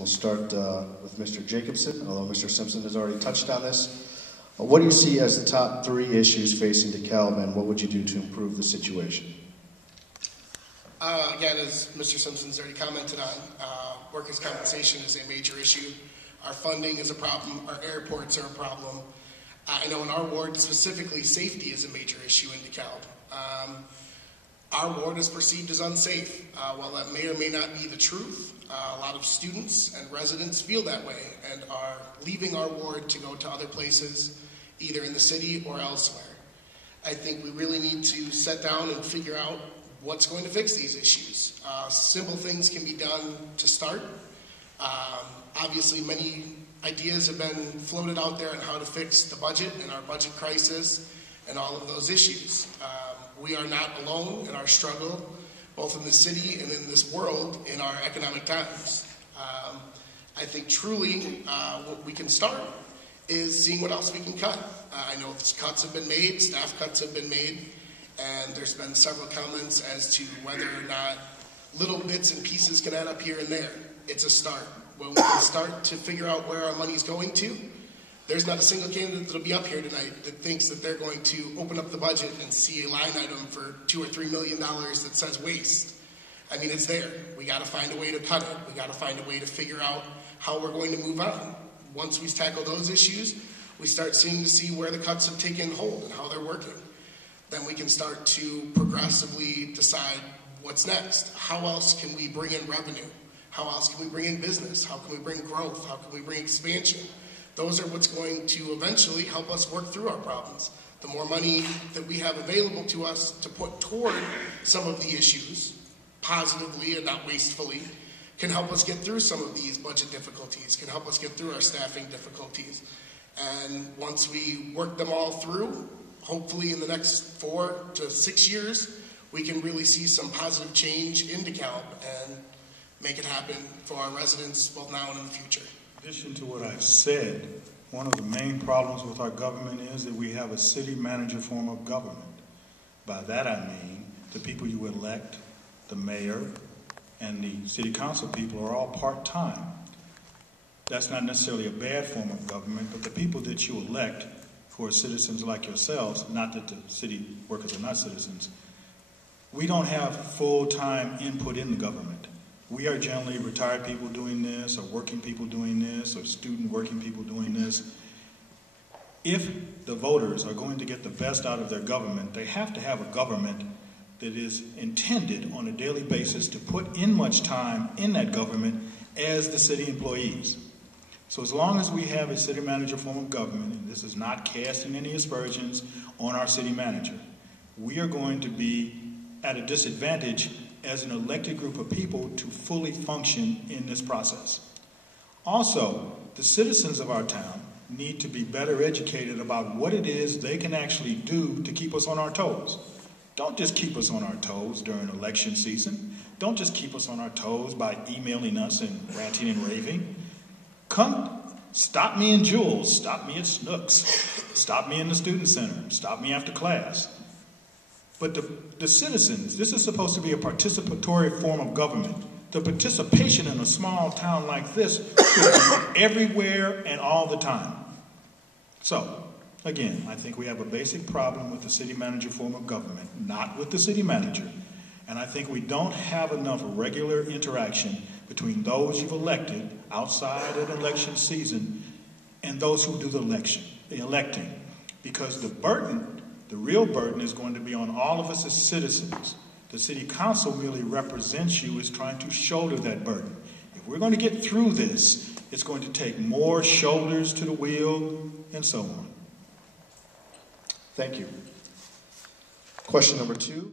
we'll start with Mr. Jacobson, although Mr. Simpson has already touched on this. What do you see as the top 3 issues facing DeKalb, and what would you do to improve the situation? Again, as Mr. Simpson's already commented on, workers' compensation is a major issue. Our funding is a problem. Our airports are a problem. I know in our ward specifically, safety is a major issue in DeKalb. Our ward is perceived as unsafe. While that may or may not be the truth, a lot of students and residents feel that way and are leaving our ward to go to other places, either in the city or elsewhere. I think we really need to sit down and figure out what's going to fix these issues. Simple things can be done to start. Obviously, many ideas have been floated out there on how to fix the budget and our budget crisis and all of those issues. We are not alone in our struggle, both in the city and in this world, in our economic times. I think truly what we can start is seeing what else we can cut. I know cuts have been made, staff cuts have been made, and there's been several comments as to whether or not little bits and pieces can add up here and there. It's a start. When we can start to figure out where our money's going to, there's not a single candidate that'll be up here tonight that thinks that they're going to open up the budget and see a line item for $2 or $3 million that says waste. I mean, it's there. We got to find a way to cut it. We got to find a way to figure out how we're going to move on. Once we tackle those issues, we start seeing to see where the cuts have taken hold and how they're working. Then we can start to progressively decide what's next. How else can we bring in revenue? How else can we bring in business? How can we bring growth? How can we bring expansion? Those are what's going to eventually help us work through our problems. The more money that we have available to us to put toward some of the issues, positively and not wastefully, can help us get through some of these budget difficulties, can help us get through our staffing difficulties. And once we work them all through, hopefully in the next 4 to 6 years, we can really see some positive change in DeKalb and make it happen for our residents both now and in the future. In addition to what I've said, one of the main problems with our government is that we have a city manager form of government. By that I mean the people you elect, the mayor, and the city council people are all part-time. That's not necessarily a bad form of government, but the people that you elect who are citizens like yourselves, not that the city workers are not citizens, we don't have full-time input in the government. We are generally retired people doing this, or working people doing this, or student working people doing this. If the voters are going to get the best out of their government, they have to have a government that is intended on a daily basis to put in much time in that government as the city employees. So as long as we have a city manager form of government, and this is not casting any aspersions on our city manager, we are going to be at a disadvantage as an elected group of people to fully function in this process. Also, the citizens of our town need to be better educated about what it is they can actually do to keep us on our toes. Don't just keep us on our toes during election season. Don't just keep us on our toes by emailing us and ranting and raving. Come, stop me in Jules, stop me at Snooks, stop me in the student center, stop me after class. But the citizens, this is supposed to be a participatory form of government. The participation in a small town like this should be everywhere and all the time. So, again, I think we have a basic problem with the city manager form of government, not with the city manager. And I think we don't have enough regular interaction between those you've elected outside of election season and those who do the electing. Because the real burden is going to be on all of us as citizens. The city council merely represents you as trying to shoulder that burden. If we're going to get through this, it's going to take more shoulders to the wheel and so on. Thank you. Question number 2.